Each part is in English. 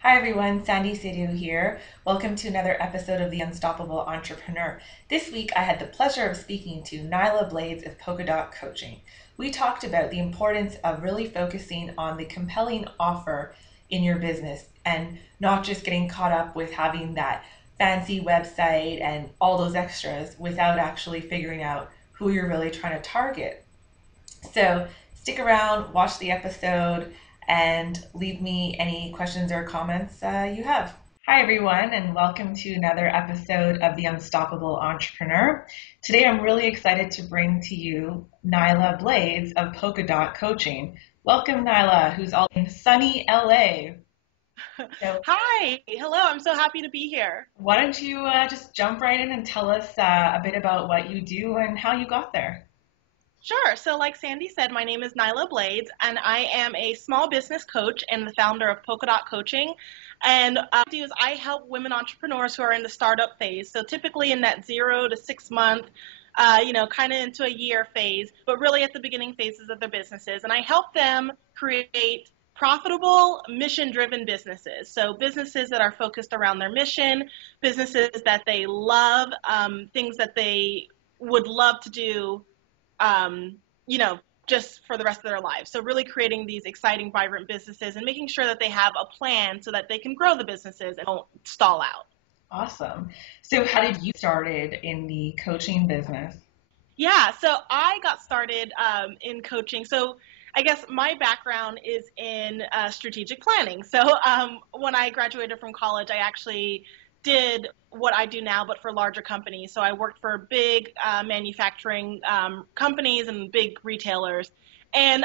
Hi everyone, Sidhu here. Welcome to another episode of The Unstoppable Entrepreneur. This week I had the pleasure of speaking to Nyla Blades of Polka Dot Coaching. We talked about the importance of really focusing on the compelling offer in your business and not just getting caught up with having that fancy website and all those extras without actually figuring out who you're really trying to target. So stick around, watch the episode, and leave me any questions or comments you have. Hi, everyone, and welcome to another episode of The Unstoppable Entrepreneur. Today, I'm really excited to bring to you Nyla Blades of Polka Dot Coaching. Welcome, Nyla, who's all in sunny LA. So, Hi, hello, I'm so happy to be here. why don't you just jump right in and tell us a bit about what you do and how you got there? Sure. So, like Sandy said, my name is Nyla Blades, and I am a small business coach and the founder of Polka Dot Coaching. And what I do is I help women entrepreneurs who are in the startup phase. So, typically in that 0 to 6 month, kind of into a year phase, but really at the beginning phases of their businesses. And I help them create profitable, mission driven businesses. So, businesses that are focused around their mission, businesses that they love, things that they would love to do um, you know, just for the rest of their lives. So really creating these exciting, vibrant businesses and making sure that they have a plan so that they can grow the businesses and don't stall out. Awesome. So, how did you started in the coaching business? Yeah, so I got started in coaching. So I guess my background is in strategic planning. So when I graduated from college, I actually did what I do now, but for larger companies. So I worked for big manufacturing companies and big retailers. And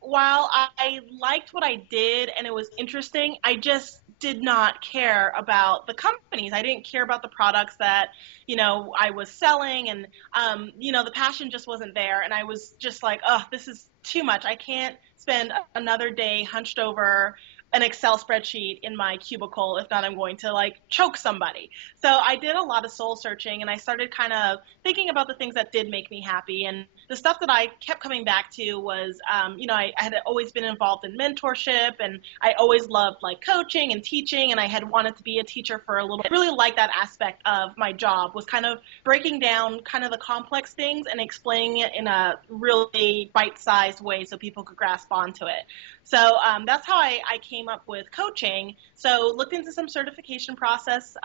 while I liked what I did and it was interesting, I just did not care about the companies. I didn't care about the products that, I was selling, and the passion just wasn't there. And I was just like, oh, this is too much. I can't spend another day hunched over an Excel spreadsheet in my cubicle. If not, I'm going to like choke somebody. So I did a lot of soul searching, and I started kind of thinking about the things that did make me happy. And the stuff that I kept coming back to was, I had always been involved in mentorship, and I always loved like coaching and teaching, and I had wanted to be a teacher for a little bit. I really liked that aspect of my job, was kind of breaking down kind of the complex things and explaining it in a really bite-sized way so people could grasp onto it. So that's how I came up with coaching. So looked into some certification process,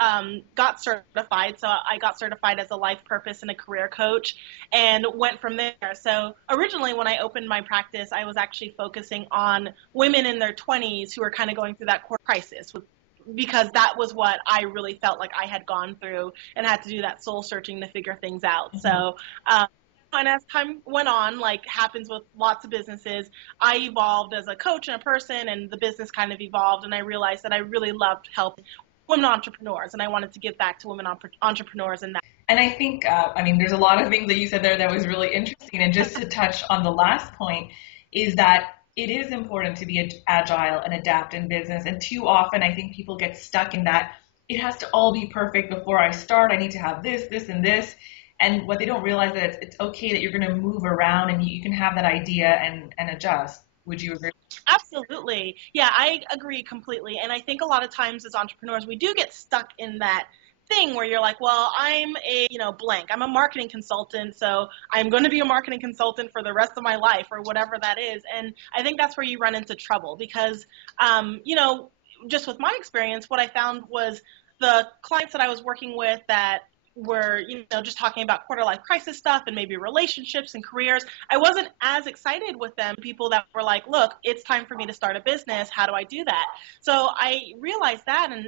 got certified. So I got certified as a life purpose and a career coach, and went from there. So originally when I opened my practice, I was actually focusing on women in their 20s who were kind of going through that quarter crisis because that was what I really felt like I had gone through and had to do that soul searching to figure things out. Mhm. So and as time went on, like happens with lots of businesses, I evolved as a coach and a person, and the business kind of evolved. And I realized that I really loved helping women entrepreneurs, and I wanted to give back to women entrepreneurs. And that. And I think, there's a lot of things that you said there that was really interesting. And just to touch on the last point, is that it is important to be agile and adapt in business. And too often, I think people get stuck in that it has to all be perfect before I start. I need to have this, this, and this. And what they don't realize that it's okay that you're going to move around and you can have that idea and adjust. Would you agree? Absolutely. Yeah, I agree completely. And I think a lot of times as entrepreneurs, we do get stuck in that thing where you're like, well, I'm a, blank. I'm a marketing consultant, so I'm going to be a marketing consultant for the rest of my life or whatever that is. And I think that's where you run into trouble because, just with my experience, what I found was the clients that I was working with that were, just talking about quarter life crisis stuff and maybe relationships and careers. I wasn't as excited with them, people that were like, look, it's time for me to start a business. How do I do that? So I realized that, and,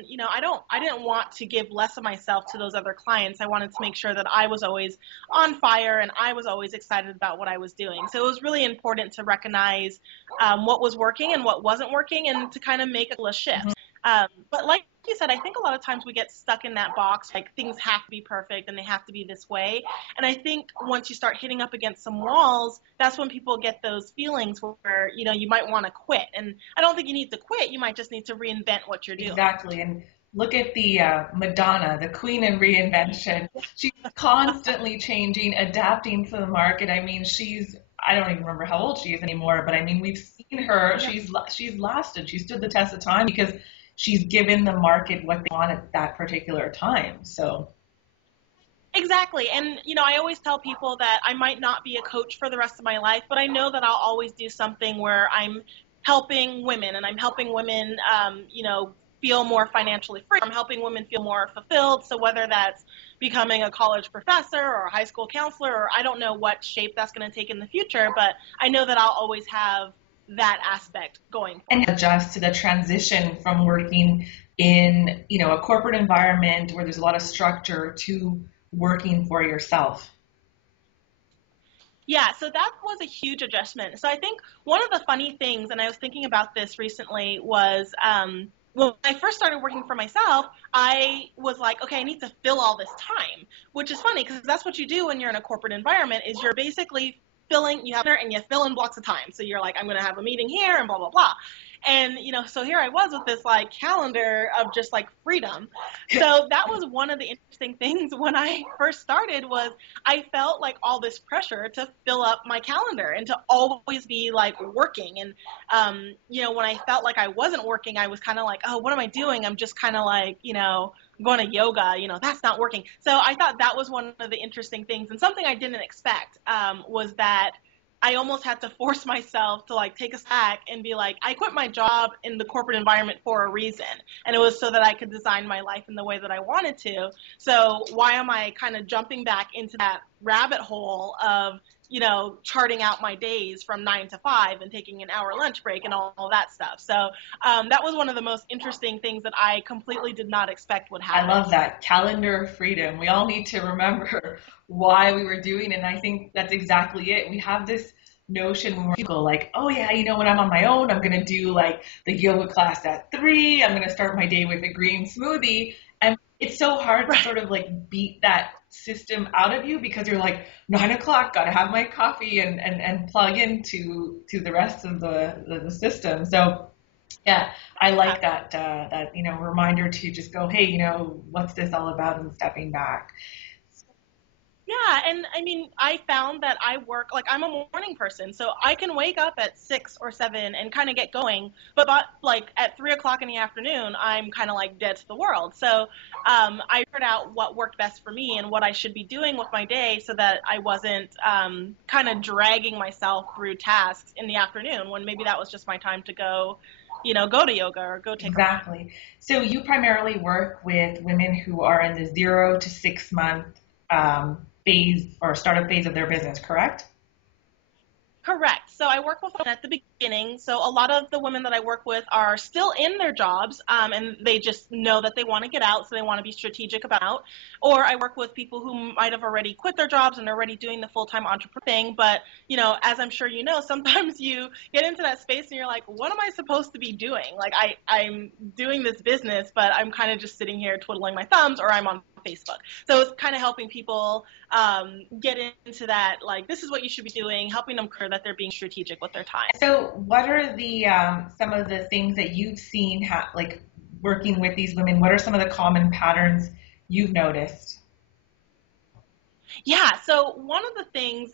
I didn't want to give less of myself to those other clients. I wanted to make sure that I was always on fire and I was always excited about what I was doing. So it was really important to recognize what was working and what wasn't working and to kind of make a shift. But like you said, I think a lot of times we get stuck in that box, like things have to be perfect and they have to be this way. And I think once you start hitting up against some walls, that's when people get those feelings where, you might want to quit. And I don't think you need to quit. You might just need to reinvent what you're doing. Exactly. And look at the Madonna, the queen of reinvention. She's constantly changing, adapting to the market. I don't even remember how old she is anymore, but we've seen her. She's lasted. She stood the test of time because she's given the market what they want at that particular time. So Exactly. And, I always tell people that I might not be a coach for the rest of my life, but I know that I'll always do something where I'm helping women and I'm helping women, feel more financially free. I'm helping women feel more fulfilled. So whether that's becoming a college professor or a high school counselor, or I don't know what shape that's going to take in the future, but I know that I'll always have that aspect going and forward. adjust to the transition from working in, a corporate environment where there's a lot of structure to working for yourself. Yeah, so that was a huge adjustment. So I think one of the funny things, and I was thinking about this recently, was when I first started working for myself, I was like, okay, I need to fill all this time, which is funny because that's what you do when you're in a corporate environment is you're basically filling, you have there and you fill in blocks of time. So you're like, I'm going to have a meeting here and blah, blah, blah. And, so here I was with this like calendar of just like freedom. So that was one of the interesting things when I first started was I felt like all this pressure to fill up my calendar and to always be like working. And, when I felt like I wasn't working, I was kind of like, oh, what am I doing? I'm just kind of like, going to yoga, that's not working. So I thought that was one of the interesting things. And something I didn't expect was that I almost had to force myself to like take a back and be like, I quit my job in the corporate environment for a reason. And it was so that I could design my life in the way that I wanted to. So why am I kind of jumping back into that rabbit hole of, charting out my days from 9 to 5 and taking an hour lunch break and all that stuff. So that was one of the most interesting things that I completely did not expect would I happen. love that calendar freedom. We all need to remember why we were doing it. And I think that's exactly it. We have this notion when we're people like, oh yeah, when I'm on my own, I'm going to do like the yoga class at 3. I'm going to start my day with a green smoothie. And it's so hard to sort of like beat that system out of you because you're like 9 o'clock, got to have my coffee and plug into the rest of the system. So yeah, I like that reminder to just go, hey, what's this all about, and stepping back. Yeah, and I mean, I found that I work like I'm a morning person, so I can wake up at 6 or 7 and kind of get going. But like at 3 o'clock in the afternoon, I'm kind of like dead to the world. So I figured out what worked best for me and what I should be doing with my day, so that I wasn't kind of dragging myself through tasks in the afternoon when maybe that was just my time to go, go to yoga or go take a run. Exactly. So you primarily work with women who are in the 0 to 6 month phase or startup phase of their business, correct? Correct. So I work with women at the beginning. So a lot of the women that I work with are still in their jobs, and they just know that they want to get out, so they want to be strategic about. Or I work with people who might have already quit their jobs and are already doing the full-time entrepreneur thing. But as I'm sure you know, sometimes you get into that space and you're like, what am I supposed to be doing? Like I'm doing this business, but I'm kind of just sitting here twiddling my thumbs, or I'm on Facebook. So it's kind of helping people get into that, like, this is what you should be doing, helping them clear that they're being strategic with their time. So what are the some of the things that you've seen like working with these women? What are some of the common patterns you've noticed? Yeah, so one of the things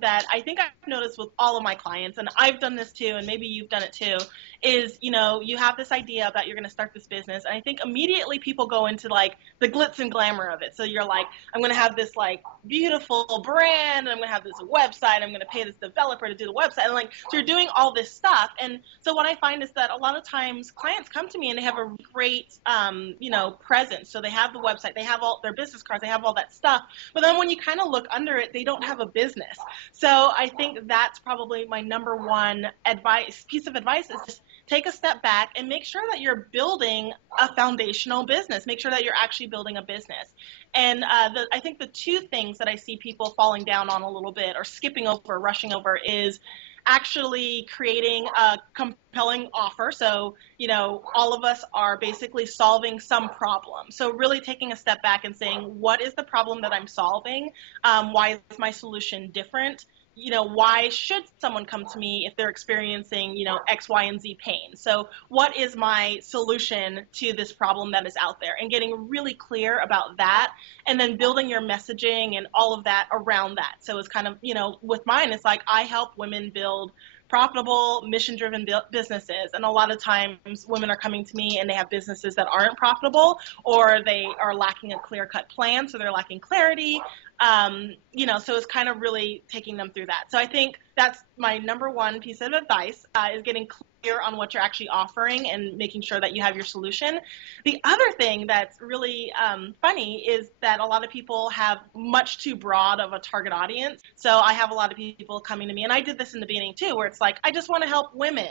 that I think I've noticed with all of my clients, and I've done this too, and maybe you've done it too, is, you have this idea that you're going to start this business, and I think immediately people go into like the glitz and glamour of it. So you're like, I'm going to have this like beautiful brand, and I'm going to have this website, I'm going to pay this developer to do the website, and like, so you're doing all this stuff. And so what I find is that a lot of times clients come to me and they have a great, presence. So they have the website, they have all their business cards, they have all that stuff. But then when you kind of look under it, they don't have a business. So I think that's probably my number one piece of advice is just take a step back and make sure that you're building a foundational business. Make sure that you're actually building a business. And I think the two things that I see people falling down on a little bit or skipping over, rushing over is actually creating a compelling offer. So, all of us are basically solving some problem. So really taking a step back and saying, what is the problem that I'm solving? Why is my solution different? Why should someone come to me if they're experiencing, X, Y, and Z pain? So what is my solution to this problem that is out there? And getting really clear about that, and then building your messaging and all of that around that. So it's kind of, with mine, it's like I help women build profitable, mission-driven businesses. And a lot of times women are coming to me and they have businesses that aren't profitable, or they are lacking a clear-cut plan, so they're lacking clarity. So it's kind of really taking them through that. So I think that's my number one piece of advice, is getting clear on what you're actually offering and making sure that you have your solution. The other thing that's really funny is that a lot of people have much too broad of a target audience. So I have a lot of people coming to me, and I did this in the beginning too, where it's like, I just want to help women.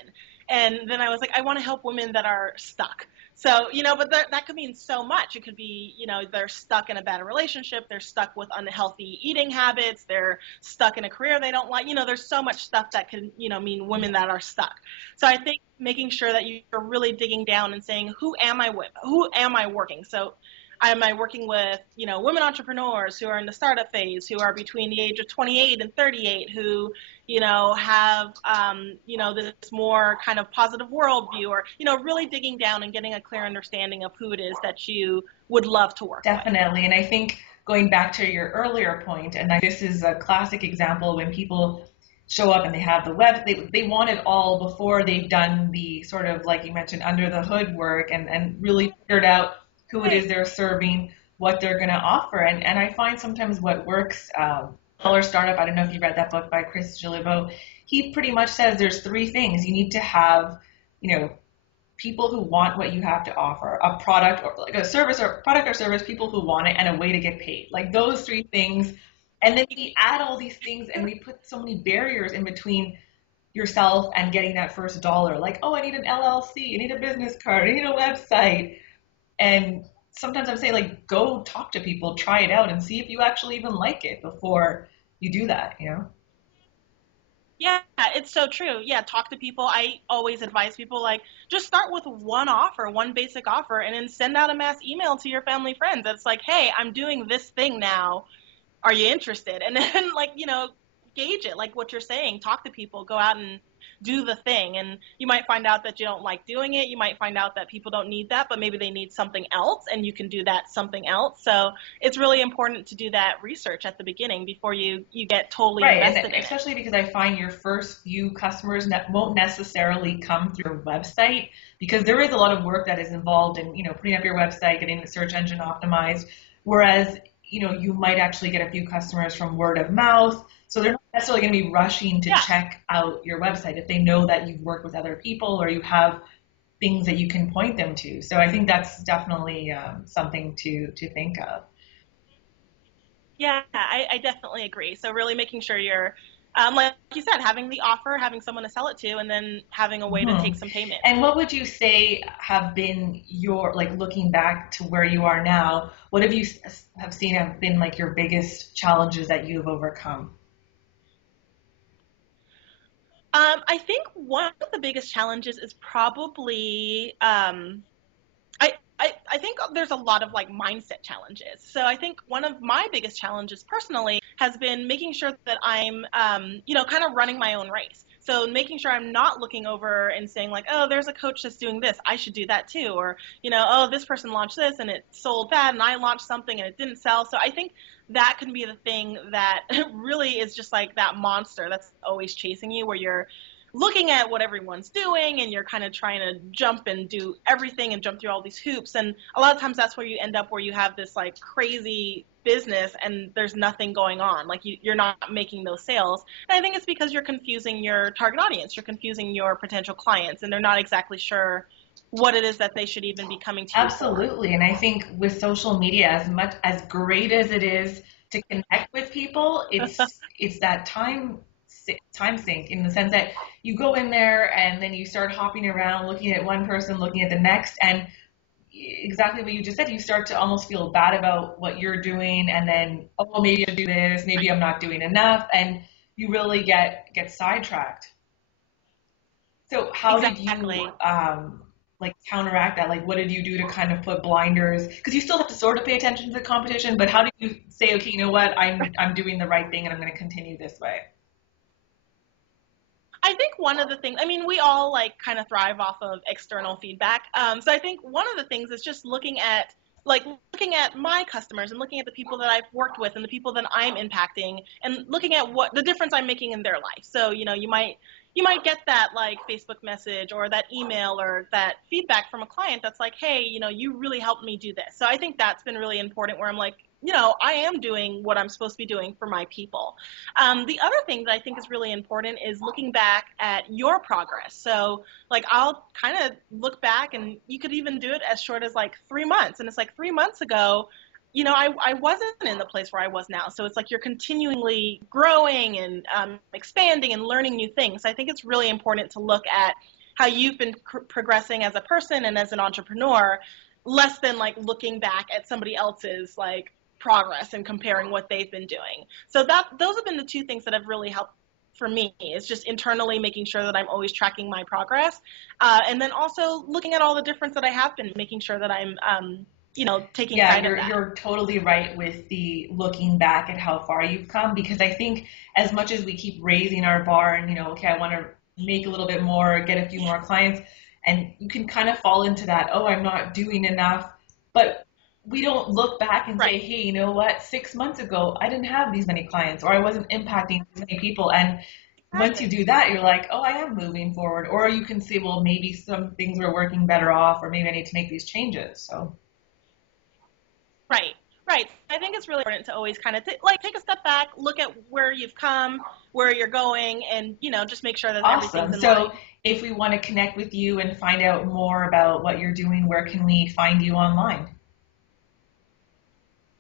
And then I was like, I want to help women that are stuck. So, but that could mean so much. It could be, they're stuck in a bad relationship. They're stuck with unhealthy eating habits. They're stuck in a career they don't like. There's so much stuff that can, mean women that are stuck. So I think making sure that you're really digging down and saying, who am I with? Who am I working? So am I working with, women entrepreneurs who are in the startup phase, who are between the age of 28 and 38, who, have, this more kind of positive worldview, or, really digging down and getting a clear understanding of who it is that you would love to work with. Definitely. And I think going back to your earlier point, and this is a classic example when people show up and they have the web, they want it all before they've done the sort of, like you mentioned, under the hood work and really figured out who it is they're serving, what they're going to offer. And I find sometimes what works, Color Startup, I don't know if you read that book by Chris Gillibo, he pretty much says there's three things. You need to have, people who want what you have to offer, a product or like a service, or product or service, people who want it, and a way to get paid. Like those three things. And then we add all these things and we put so many barriers in between yourself and getting that first dollar. Like, oh, I need an LLC, I need a business card, I need a website. And sometimes I'm saying, like, go talk to people, try it out, and see if you actually even like it before you do that, Yeah, it's so true. Yeah, talk to people. I always advise people, like, just start with one offer, one basic offer, and then send out a mass email to your family friends. That's like, hey, I'm doing this thing now. Are you interested? And then, gauge it, like what you're saying. Talk to people, go out and do the thing. And you might find out that you don't like doing it. You might find out that people don't need that, but maybe they need something else, and you can do that something else. So it's really important to do that research at the beginning before you get totally invested in it. Especially because I find your first few customers won't necessarily come through your website, because there is a lot of work that is involved in, putting up your website, getting the search engine optimized, whereas you might actually get a few customers from word of mouth. So they're not necessarily going to be rushing to check out your website if they know that you've worked with other people or you have things that you can point them to. So I think that's definitely something to think of. Yeah, I definitely agree. So really making sure you're, like you said, having the offer, having someone to sell it to, and then having a way to take some payment. And what would you say have been your, like, looking back to where you are now, what have you have seen have been like your biggest challenges that you've overcome? I think one of the biggest challenges is probably, I think there's a lot of mindset challenges. So I think one of my biggest challenges personally has been making sure that I'm, kind of running my own race. So making sure I'm not looking over and saying oh, there's a coach that's doing this, I should do that too. Or, oh, this person launched this and it sold that, and I launched something and it didn't sell. So I think that can be the thing that really is just like that monster that's always chasing you, where you're looking at what everyone's doing and you're kind of trying to jump and do everything and jump through all these hoops. And a lot of times that's where you end up, where you have this crazy business and there's nothing going on. You're not making those sales. And I think it's because you're confusing your target audience. You're confusing your potential clients, and they're not exactly sure what it is that they should even be coming to you Absolutely. And I think with social media, as great as it is to connect with people, it's that time sink, in the sense that you go in there and then you start hopping around, looking at one person, looking at the next, and exactly what you just said, you start to almost feel bad about what you're doing, and then, oh, maybe I'll do this, maybe I'm not doing enough, and you really get sidetracked. So how did you counteract that? What did you do to kind of put blinders? Because you still have to sort of pay attention to the competition, but how do you say, okay, you know what, I'm doing the right thing and I'm going to continue this way? I think one of the things, we all kind of thrive off of external feedback. So I think one of the things is just looking at my customers and looking at the people that I've worked with and the people that I'm impacting, and looking at what the difference I'm making in their life. So, you might you might get that like Facebook message or that email or that feedback from a client that's like, hey, you really helped me do this. So I think that's been really important where I'm like, I am doing what I'm supposed to be doing for my people. The other thing that I think is really important is looking back at your progress. So like I'll kind of look back, and you could even do it as short as like 3 months. And it's like 3 months ago, I wasn't in the place where I was now. So it's like you're continually growing and expanding and learning new things. So I think it's really important to look at how you've been progressing as a person and as an entrepreneur, less than like looking back at somebody else's like progress and comparing what they've been doing. So those have been the two things that have really helped for me, is just internally making sure that I'm always tracking my progress. And then also looking at all the difference that I have been, making sure that I'm taking Yeah, pride in that. you're totally right with the looking back at how far you've come, because I think as much as we keep raising our bar and, okay, I want to make a little bit more, get a few more clients, and you can kind of fall into that, oh, I'm not doing enough. But we don't look back and say, Right. hey, you know what, 6 months ago, I didn't have these many clients, or I wasn't impacting these many people. And once you Exactly. do that, you're like, oh, I am moving forward. Or you can say, well, maybe some things are working better off, or maybe I need to make these changes. So Right. Right. I think it's really important to always kind of take a step back, look at where you've come, where you're going, and just make sure that everything's awesome. in So line. if we want to connect with you and find out more about what you're doing, where can we find you online?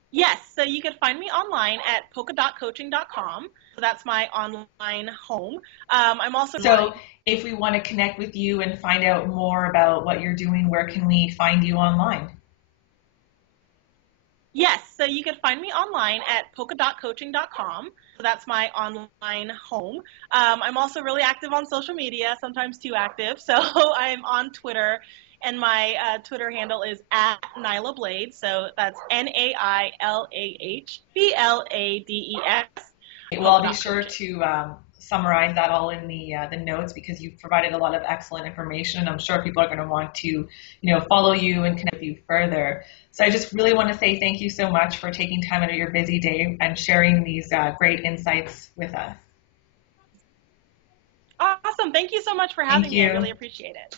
Yes, so you can find me online at polkadotcoaching.com. So that's my online home. I'm also So if we want to connect with you and find out more about what you're doing, where can we find you online? Yes, so you can find me online at polkadotcoaching.com. So that's my online home. I'm also really active on social media, sometimes too active. So I'm on Twitter, and my Twitter handle is at Nyla Blades. So that's NAILAHBLADES. Well, I'll be Polkadot sure Coaching. to summarize that all in the notes, because you've provided a lot of excellent information, and I'm sure people are going to want to follow you and connect with you further. So I just really want to say thank you so much for taking time out of your busy day and sharing these great insights with us. Awesome. Thank you so much for Thank having me. I you. really appreciate it.